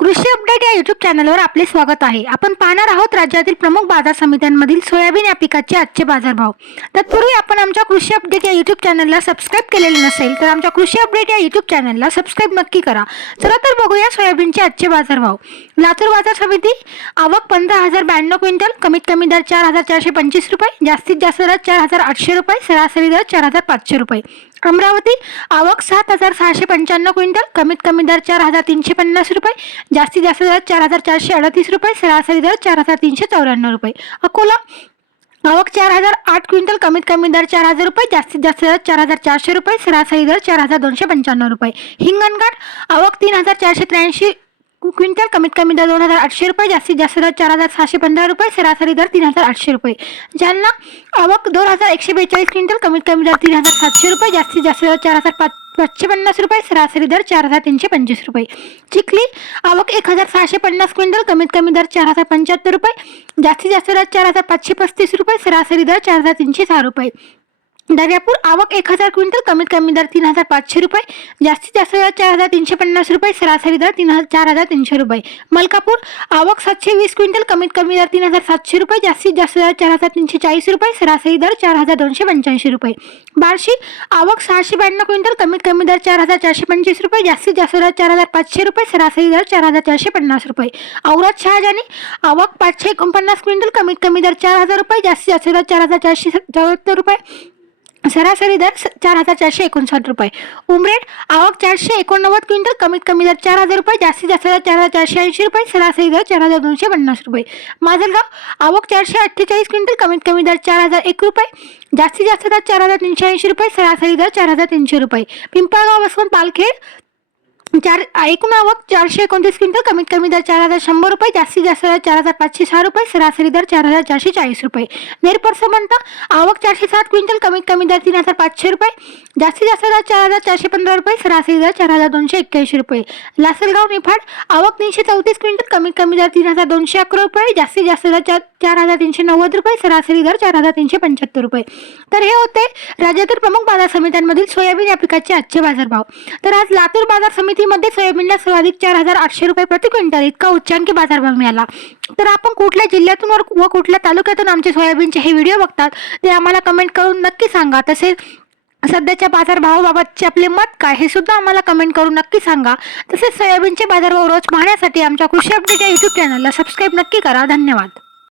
कृषी अपडेट या यूट्यूब चॅनलवर आपले स्वागत आहे। आपण पाहणार आहोत राज्यातील प्रमुख बाजार समित्यांमधील सोयाबीन या पिकाचे आजचे बाजारभाव। तत्पूर्वी आपण आमच्या कृषी अपडेट या यूट्यूब चॅनलला सबस्क्राइब केलेले नसेल तर आमच्या कृषी अपडेट या यूट्यूब चॅनलला सबस्क्राइब नक्की करा। चला तर बघूया सोयाबीनचे आजचे बाजारभाव। लातूर बाजार समिती आवक 15,092 क्विंटल, कमीत कमी दर 4,425 रुपये, जास्तीत जास्त दर 4,800 रुपये, सरासरी दर 4,500 रुपये। अमरावती आवक 7,695 क्विंटल, कमीत कमी दर 4,350 रुपये, जास्तीत जास्त दर 4,438 रुपये, सरासरी दर 4,394 रुपये। अकोला आवक 4,008 क्विंटल, कमीत कमी दर 4,000 रुपये, जास्तीत जास्त दर 4,400 रुपये, सरासरी दर 4,295 रुपये। हिंगणघाट आवक 3,483 क्विंटल, कमीत कमी दर 2,800 रुपये, जास्तीत जास्त दर 4,615 रुपये, सरासरी दर 3,800 रुपये। जालना आवक 2,142 क्विंटल, कमीत कमी दर 3,700 रुपये, जास्तीत जास्त दर 4,550 रुपये, सरासरी दर 4,325 रुपये। चिखली आवक 1,650 क्विंटल, कमीत कमी दर 4,075 रुपये, जास्तीत जास्त दर 4,535 रुपये, सरासरी दर 4,306 रुपये। दर्यापूर आवक 1,000 क्विंटल, कमीत कमी दर 3,500 रुपये, जास्तीत जास्त दर 4,350 रुपये, सरासरी दर 4,300 रुपये। मलकापूर आवक 720 क्विंटल, कमीत कमी दर 3,700 रुपये, जास्तीत जास्त दर 4,340 रुपये, सरासरी दर 4,285 रुपये। बार्शी आवक 692 क्विंटल, कमीत कमी दर 4,425 रुपये, जास्तीत जास्त दर 4,500 रुपये, सरासरी दर 4,450 रुपये। औरत शहाजानी आवक 549 क्विंटल, कमीत कमी दर 4,000 रुपये, जास्तीत जास्त दर 4,474 रुपये, सरासरी दर 4,459 रुपये। उमरेड आवक 489 क्विंटल, कमीत कमी दर 4,000 रुपये, जास्तीत जास्त दर 4,480 रुपये, सरासरी दर 4,250 रुपये। माजलगाव आवक 448 क्विंटल, कमीत कमी दर 4,001 रुपये, जास्तीत जास्त दर 4,380 रुपये, सरासरी दर 4,300 रुपये। पिंपळगाव वसवंत पालखेड एकूण आवक 429 क्विंटल, कमीत कमी दर 4,100 रुपये, जास्तीत जास्त दर 4,506 रुपये, सरासरी दर 4,440 रुपये। नेरपर समंत आवक 407 क्विंटल, कमीत कमी दर 3,500 रुपये, जास्तीत जास्त दर 4,415 रुपये, सरासरी दर 4,281 रुपये। लासलगाव निफाड आवक 334 क्विंटल, कमीत कमी दर 3,211 रुपये, जास्तीत जास्त दर 4,390 रुपये, सरासरी दर 4,375 रुपये। तर हे होते राज्यातील प्रमुख बाजार समित्यांमधील सोयाबीन या पिकाचे आजचे बाजारभाव। तर आज लातूर बाजार समितीमध्ये सोयाबीनला सर्वाधिक 4,800 रुपये प्रति क्विंटल इतका उच्चांकी बाजारभाव मिळाला। तर आपण कुठल्या जिल्ह्यातून व कुठल्या तालुक्यातून आमचे सोयाबीनचे हे व्हिडिओ बघतात ते आम्हाला कमेंट करून नक्की सांगा। तसेच सध्याच्या बाजारभावाबाबतचे आपले मत काय हे सुद्धा आम्हाला कमेंट करून नक्की सांगा। तसेच सोयाबीनचे बाजारभाव रोज पाहण्यासाठी आमच्या कृषी अपडेट या यूट्यूब चॅनलला सबस्क्राईब नक्की करा। धन्यवाद।